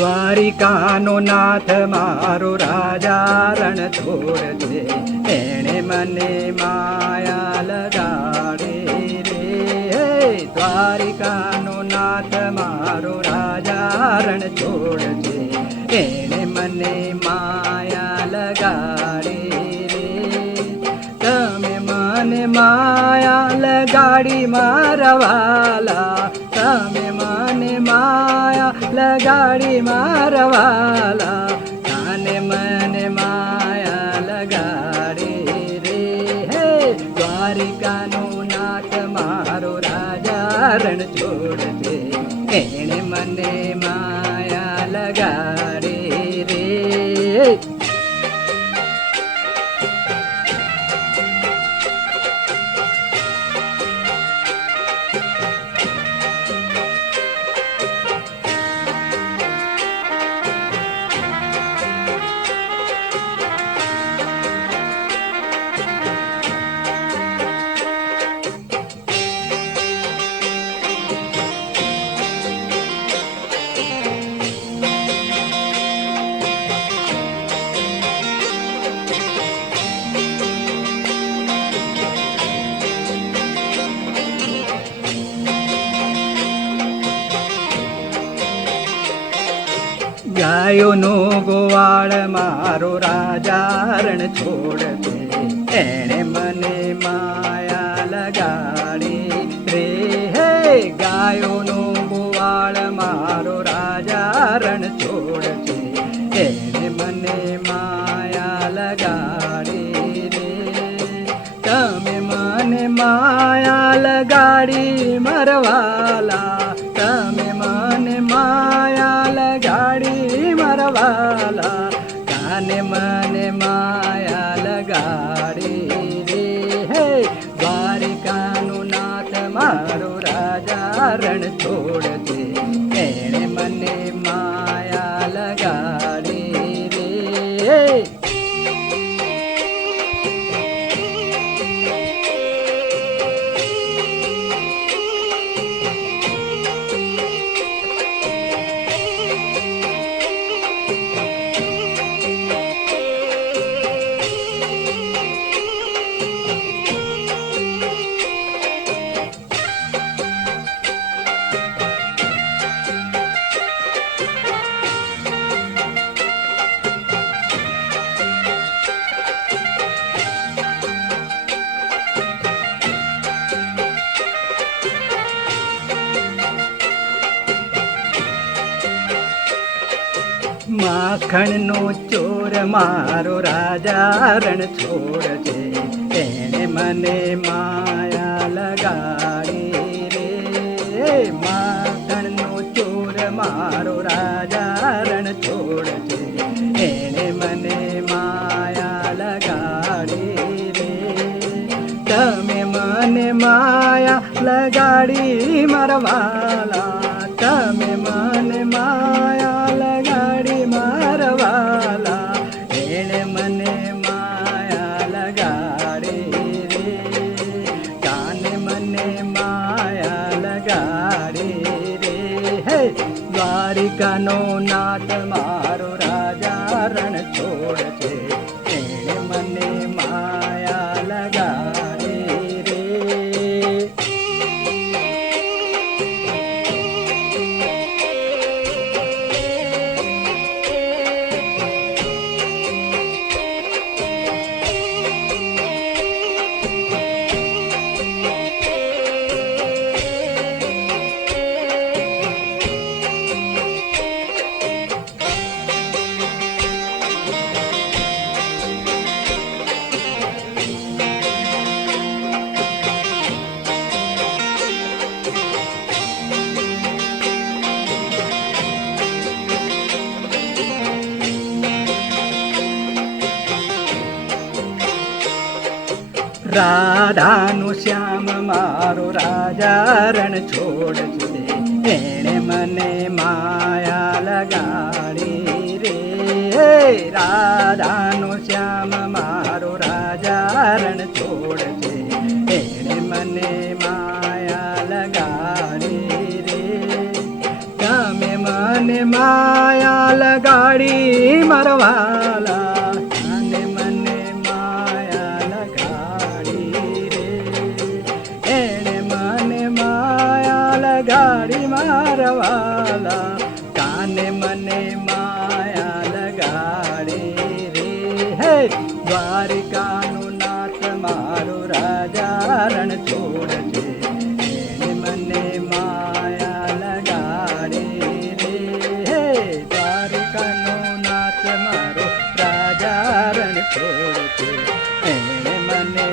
દ્વારિકાનો નાથ મારો રાજા રણ છોડ છે, એણે મને માયા લગાડી રે. દ્વારિકાનો નાથ મારો રાજા રણ છોડ છે, એણે મને માયા લગાડી રે. તમે મને માયા લગાડી મારા વાલા, તમે મને માયા લગાડી મારા વાલા, કાને મને માયા લગાડી રે. હે દ્વારિકાનો નાથ મારો રાજા રણ છોડ છે, એણે મને માયા લગાડી રે. ગાયોનો ગોવાળ મારો રાજા રણ છોડ છે, એણે મને માયા લગાડી રે. હે ગાયોનો ગોવાળ મારો રાજા રણ છોડ છે, એણે મને માયા લગાડી રે. તમે મને માયા લગાડી મરવાલા, તમે મને માયા લગાડી મરવાલા, કાને મને માયા લગાડી રે. હે દ્વારિકાનો નાથ મારો રાજા રણ છોડ છે, એણે મને માયા લગાડી રે. માખણનો ચોર મારો રાજા રણ છોડ છે, એણે મને માયા લગાડી રે. માખણનો ચોર મારો રાજા રણ છોડ છે, એણે મને માયા લગાડી રે. તમે મને માયા લગાડી મારા વાલા, તમે મને માયા લગાડી મારા વાલા, એણે મને માયા લગાડી રે. કાને મને માયા લગાડી રે. હે દ્વારિકાનો નાથ મારો રાજા રણ છોડ છે, એણે મને માયા લગાડી રે. રાધાનું શ્યામ મારો રાજા રણ છોડ છે, એણે મને માયા લગાડી રે. રાધાનું શ્યામ મારો રાજા રણ છોડ છે, એણે મને માયા લગાડી રે. તમે મને માયા મારા વાલા કાને મને માયા લગાડી રે એણે મને માયા લગાડી મારા વાલા કાને મને માયા લગાડી રે હે દ્વારિકાનું નાથ મારું રાજા રણ છોડ છે એણે મને માયા લગાડી રે હે દ્વારિકાનું નાથ મારો રાજા રણ છોડ છે એણે મને